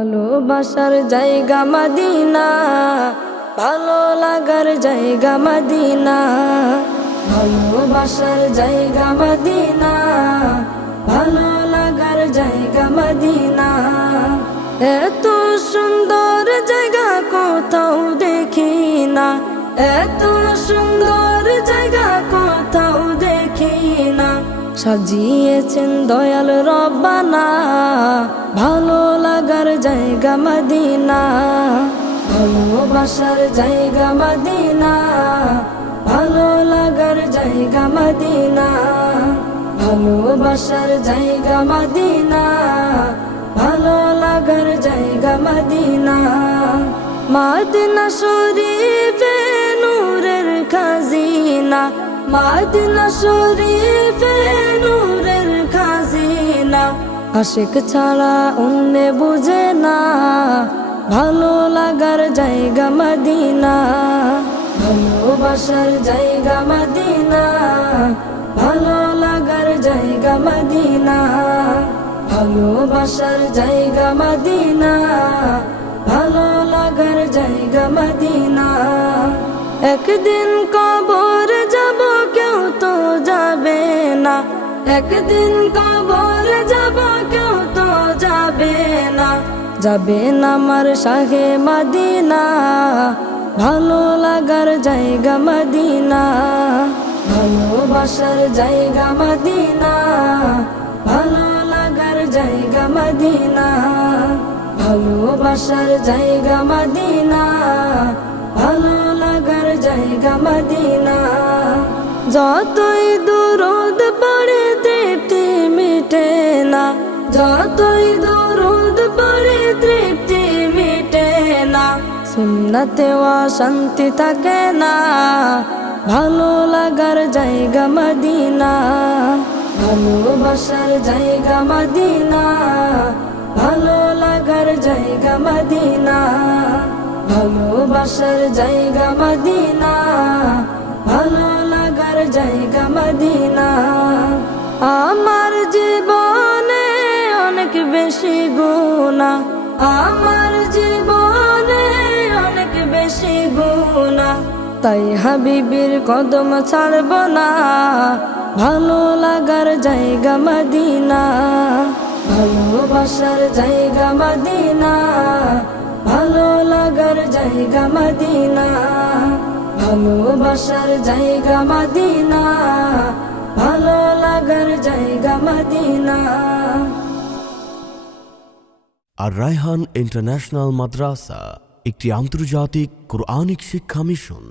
ভালোবাসার জায়গা মদিনা, ভালো লাগার জায়গা মদিনা। ভালোবাসার জায়গা মদিনা, ভালো লাগার জায়গা মদিনা। এত সুন্দর জায়গা কোথাও দেখি না, এত সুন্দর জায়গা কোথাও দেখি না। সাজিয়েছেন দয়াল রব্বানা, ভালো লাগার জায়গা মদিনা। ভালোবাসার জায়গা মদিনা, ভালো লাগার জায়গা মদিনা। ভালোবাসার জায়গা মদিনা, ভালো লাগার জায়গা মদিনা। মদিনা শরীফে নূরের খাজিনা, মদিনা শরীফে নূরের খাজিনা। আশিক ছাড়া অন্য বুঝে না, ভালো লাগার জায়গা মদিনা। ভালোবাসার জায়গা মদিনা, ভালো লাগার জায়গা মদিনা। ভালোবাসার জায়গা মদিনা, ভালো লাগার জায়গা মদিনা। একদিন কবর যাব কেউ তো যাবে না, একদিন কবর যাব কেউ তো যাবে না। যাবে না আমার শাহে মদিনা, ভালো লাগার জায়গা মদিনা। ভালোবাসার জায়গা মদিনা, ভালো লাগার জায়গা মদিনা। ভালোবাসার জায়গা মদিনা, ভালো লাগার জায়গা মদিনা। যতই দুরুদ পড়ে তৃপ্তি মিটে না, যতই দুরুদ পড়ে তৃপ্তি মিটে না। সুন্নতেও শান্তি থাকে না, ভালো লাগার জায়গা মদিনা। ভালোবাসার জায়গা মদিনা, ভালো লাগার জায়গা মদিনা। ভালোবাসার জায়গা মদিনা, ভালো লাগার জায়গা মদিনা। আমার জীবনে অনেক বেশি গুনাহ, আমার জীবনে অনেক বেশি গুনাহ। তাই হাবিবের কদম ছাড়ব না, ভালো লাগার জায়গা মদিনা। ভালোবাসার জায়গা মদিনা, ভালো লাগার জায়গা মদিনা। ভালোবাসার জায়গা মদিনা, ভালো লাগার জায়গা মদিনা। আর রায়হান ইন্টারন্যাশনাল মাদ্রাসা একটি আন্তর্জাতিক কোরআনিক শিক্ষা মিশন।